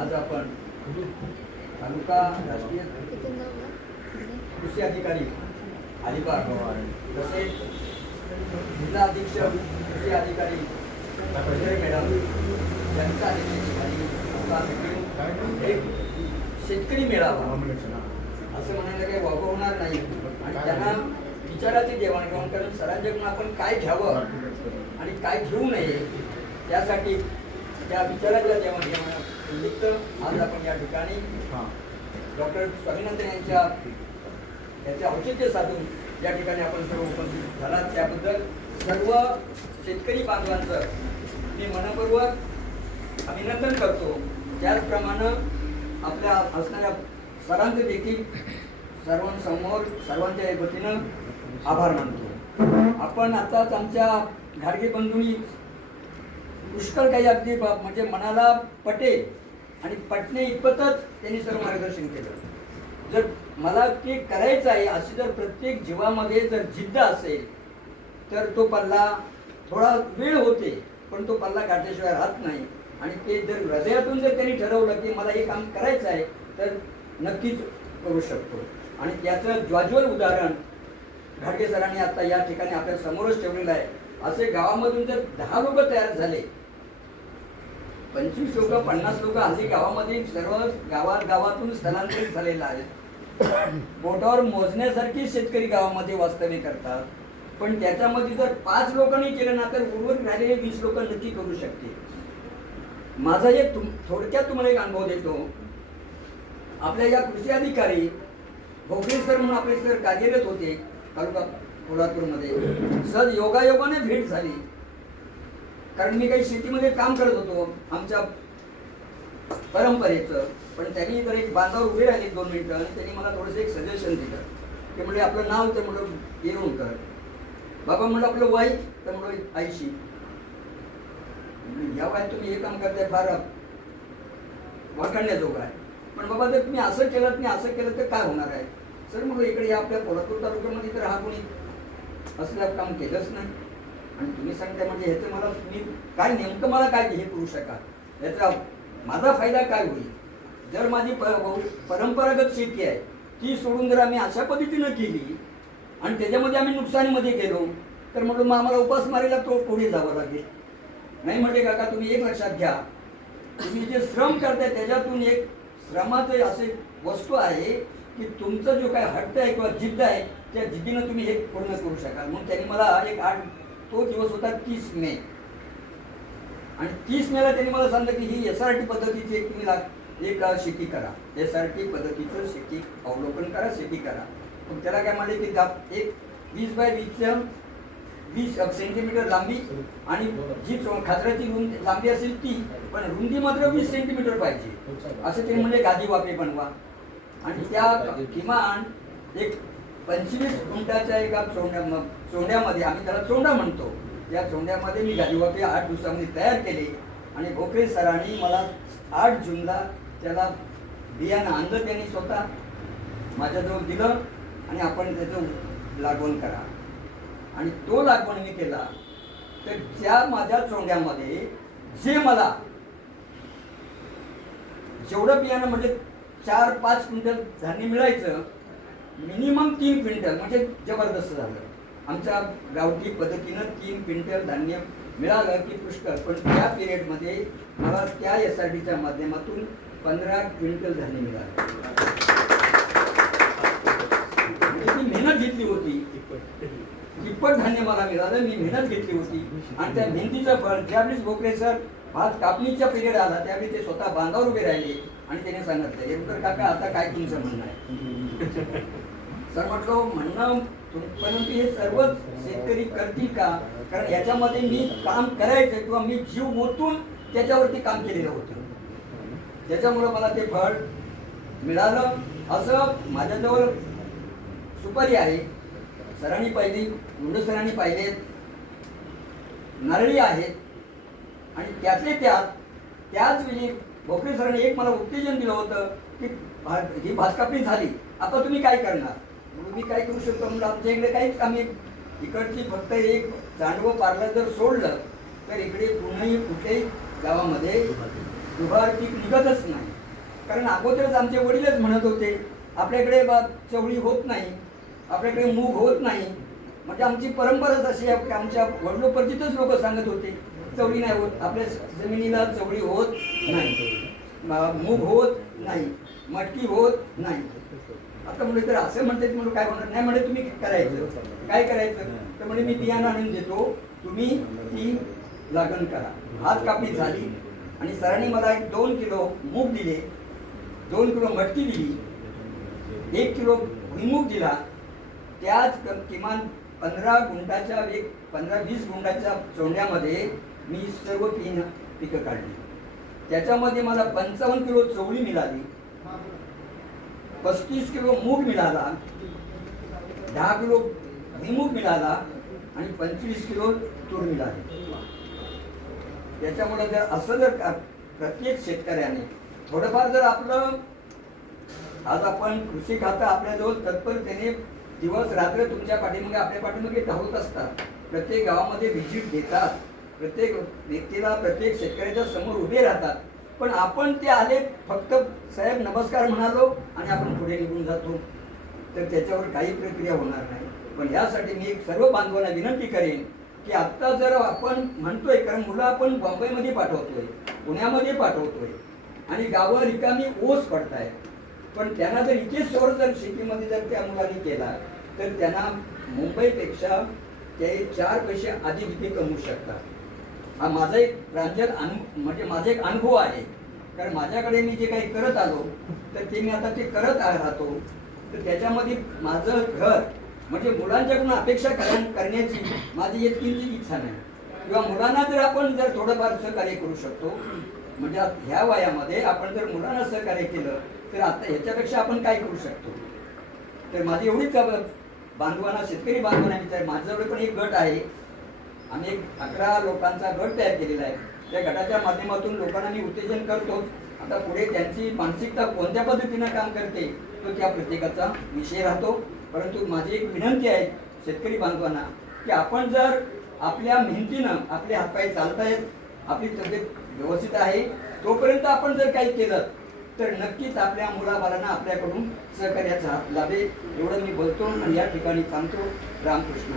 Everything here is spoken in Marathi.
आज आपण तालुका राष्ट्रीय कृषी अधिकारी अलिबाग तसेच जिल्हा अधीक्षक कृषी अधिकारी मॅडम यांच्या अध्यक्षतेखाली एक शेतकरी मेळावा असं म्हणायला काही वावग होणार नाही आणि त्यांना विचाराची देवाणघेवाण करून सरांच्याकडून आपण काय घ्यावं आणि काय घेऊ नये त्यासाठी त्या विचाराच्या देवाणघेवाण निमित्त आज आपण या ठिकाणी डॉक्टर स्वामीनाथन याचे औचित्य साधून या ठिकाणी आपण सर्व उपस्थित झालात त्याबद्दल सर्व शेतकरी बांधवांचं मी मनपूर्वक अभिनंदन करतो. त्याचप्रमाणे आपल्या असणाऱ्या सरांचे देखील सर्वांसमोर सर्वांच्या वतीनं आभार मानतो. आपण आताच आमच्या घाडगे बंधूंनी पुष्कळ काही अगदी म्हणजे मनाला पटेल आणि पटणे इतपतच त्यांनी सर्व मार्गदर्शन केलं. जर मला ते करायचं आहे अशी जर प्रत्येक जीवामध्ये जर जिद्द असेल तर तो पल्ला थोडा वेळ होते पण तो पल्ला काढल्याशिवाय राहत नाही. आणि ते जर हृदयातून जर त्यांनी ठरवलं की मला हे काम करायचं आहे तर नक्कीच करू शकतो. आणि त्याचं ज्वाज्वल उदाहरण घाडगे सरांनी आता या ठिकाणी आपल्या समोरच ठेवलेलं आहे. असे गावामधून जर 10 लोक तयार झाले 25 लोक 50 लोक हल्ली गावामध्ये सर्व गावातून स्थलांतरित झालेले आहेत. बोटावर मोजण्यासारखी शेतकरी गावामध्ये वास्तव्य करतात पण त्याच्यामध्ये जर 5 लोकांनी केलं ना तर उर्वरित राहिलेले 20 लोक नक्की करू शकतील. माझा एक थोडक्यात तुम्हाला एक अनुभव देतो. आपल्या या कृषी अधिकारी भोगरे सर म्हणून आपले सर कार्यरत होते तालुका कोल्हापूरमध्ये. सर योगायोगाने भेट झाली कारण मी काही शेतीमध्ये काम करत होतो आमच्या परंपरेचं. पण त्यांनी जर एक बांधावर उभे राहिले 2 मिनिटं आणि त्यांनी मला थोडंसं एक सजेशन दिलं. ते म्हणजे आपलं नाव ते म्हणलं येऊन कर बाबा म्हणलं आपलं वय तर म्हणलं 80. या वयात तुम्ही हे काम करताय फार वाखाणण्याजोगं आहे. पण बाबा जर तुम्ही असं केलं नाही असं केलं तर काय होणार आहे. सर म्हणलं इकडे या आपल्या कोल्हापूर तालुक्यामध्ये तर हा कोणी असलं काम केलंच नाही आणि तुम्ही सांगताय म्हणजे ह्याचं मला तुम्ही काय नेमकं मला काय हे करू शकाल याचा माझा फायदा काय होईल. जर माझी परंपरागत शेती आहे ती सोडून जर आम्ही अशा पद्धतीनं केली आणि त्याच्यामध्ये आम्ही नुकसानीमध्ये गेलो तर म्हटलं मग आम्हाला उपासमारीला तो पुढे जावं लागेल. नाही म्हटले काका तुम्ही एक लक्षात घ्या तुम्ही जे श्रम करताय त्याच्यातून एक श्रमाचं असे वस्तू आहे की तुमचा जो काय हट्ट आहे किंवा जिद्द आहे त्या जिद्दीनं तुम्ही हे पूर्ण करू शकाल. म्हणून त्यांनी मला एक तो दिवस होता 30 मे आणि 30 मेला त्यांनी मला सांगितलं की ही SRT पद्धतीची एक तुम्ही एक शेती करा. SRT पद्धतीचं शेती अवलोकन करा शेती करा. पण त्याला काय म्हणले की एक 20 बाय 20 सेंटीमीटर लांबी आणि जी खाचराची लांबी असेल ती पण रुंदी मात्र 20 सेंटीमीटर पाहिजे असं ते म्हणजे गादी वाफे बनवा. आणि त्या किमान एक 25 गुंठाच्या एका चोंड्यामध्ये आम्ही त्याला चोंडा म्हणतो त्या चोंड्यामध्ये मी गादी वाफे 8 दिवसामध्ये तयार केले. आणि भोकरे सरांनी मला 8 जूनला त्याला बियाणं आणलं त्यांनी स्वतः माझ्याजवळ दिलं आणि आपण त्याचं लागवण करा. आणि तो लागवण मी केला तर त्या माझ्या चोंड्यामध्ये जे मला जेवढं बियाणं म्हणजे 4-5 क्विंटल धान्य मिळायचं मिनिमम 3 क्विंटल म्हणजे जबरदस्त झालं. आमच्या गावठी पद्धतीनं 3 क्विंटल धान्य मिळालं की पुष्कळ. पण त्या पिरियडमध्ये मला त्या SRTच्या माध्यमातून 15 क्विंटल धान्य मिळालं. मी मेहनत घेतली होती तिप्पट धान्य मला मिळालं. मी मेहनत घेतली होती आणि त्या मेहनतीचं फळ ज्यावेळेस भोकरे सर भात कापणीच्या पिरियड आला त्यावेळी ते स्वतः बांधावर उभे राहिले आणि त्याने सांगितलं हेमकर काका आता काय तुमचं म्हणणं आहे. सर म्हटलं म्हणणं परंतु हे सर्वच शेतकरी करतील का कारण याच्यामध्ये मी काम करायचं किंवा मी जीव ओतून त्याच्यावरती काम केलेलं होतं त्याच्यामुळं मला ते फळ मिळालं. असं माझ्याजवळ सुपारी आहे सरांनी पाहिली मुंडे सरांनी पाहिलेत नारळी आहेत आणि त्यातले त्याच वेळी भोकरे सरांनी एक मला उत्तेजन दिलं होतं की ही भात कापणी झाली आता तुम्ही काय करणार. म्हणून मी काय करू शकतो म्हणजे आमच्या इकडे काहीच आम्ही इकडची फक्त एक चांडवं पार्लर जर सोडलं तर इकडे कुठल्याही गावामध्ये दुबार पीक निघतच नाही. कारण अगोदरच आमचे वडीलच म्हणत होते आपल्याकडे चवळी होत नाही, आपल्याकडे मूग होत नाही. म्हणजे आमची परंपराच अशी आहे की आमच्या वडिलोपर्जितच लोक सांगत होते चवळी नाही होत, आपल्या जमिनीला चवळी होत नाही, मूग होत नाही, मटकी होत नाही. आता म्हणजे तर असं म्हणतात म्हणून काय होणार नाही. म्हणजे तुम्ही करायचं काय करायचं तर म्हणजे मी बियाणं आणून देतो, तुम्ही ती लागण करा. हात कापणी झाली आणि सरांनी मला 2 किलो मूग दिले, 2 किलो मटकी दिली, 1 किलो भुईमूग दिला. त्याच किमान 15 गुंठाच्या 15-20 गुंठाच्या चोंड्यामध्ये मी सर्व पिकं काढली. त्याच्यामध्ये मला 55 किलो चवळी मिळाली, 35 किलो मूग मिळाला, 10 किलो भुईमूग मिळाला आणि 25 किलो तूर मिळाली. त्याच्यामुळे जर असं जर प्रत्येक शेतकऱ्याने थोडंफार जर आपलं, आज आपण कृषी खातं आपल्याजवळ तत्परतेने दिवस रात्र तुमच्या पाठीमागे आपल्या पाठीमागे धावत असतात, प्रत्येक गावामध्ये व्हिजिट देतात, प्रत्येक व्यक्तीला प्रत्येक शेतकऱ्याच्या समोर उभे राहतात. पण आपण ते आले फक्त साहेब नमस्कार म्हणालो आणि आपण पुढे निघून जातो, तर त्याच्यावर काही प्रक्रिया होणार नाही. पण यासाठी मी एक सर्व बांधवांना विनंती करेन की आत्ता जर आपण म्हणतोय, कारण मुलं आपण बॉम्बेमध्ये पाठवतोय, पुण्यामध्ये पाठवतोय आणि गावं रिकामी ओस पडतायत, पण त्यांना जर इथेच सोड जर शेतीमध्ये जर त्या मुलांनी केला तर त्यांना मुंबईपेक्षा ते 4 पैसे अधिक इथे कमवू शकतात. हा माझा एक प्रांजल म्हणजे माझा एक अनुभव आहे. कारण माझ्याकडे मी जे काही करत आलो तर ते मी आता ते करत राहतो. तर त्याच्यामध्ये माझं घर म्हणजे मुलांच्याकडून अपेक्षा करण्याची माझी इतकीच इच्छा नाही, किंवा मुलांना जर आपण जर थोडंफार सहकार्य करू शकतो, म्हणजे ह्या वयामध्ये आपण जर मुलांना सहकार्य केलं तर आता ह्याच्यापेक्षा आपण काय करू शकतो. तर माझी एवढीच बांधवांना, शेतकरी बांधवांना विचार, माझ्याकडे पण एक गट आहे. आम्ही एक 11 लोकांचा गट तयार केलेला आहे. त्या गटाच्या माध्यमातून लोकांना मी उत्तेजन करतो. आता पुढे त्यांची मानसिकता कोणत्या पद्धतीनं काम करते तो त्या प्रत्येकाचा विषय राहतो. परंतु माझी एक विनंती आहे शेतकरी बांधवांना की आपण जर आपल्या मेहनतीनं आपले हातपाय चालतायत, आपली तब्येत व्यवस्थित आहे, तोपर्यंत आपण जर काही केलं तर नक्कीच आपल्या मुलाबाळांना आपल्याकडून सहकार्याचा हात लाभेल. एवढं मी बोलतो आणि या ठिकाणी थांबतो. रामकृष्ण.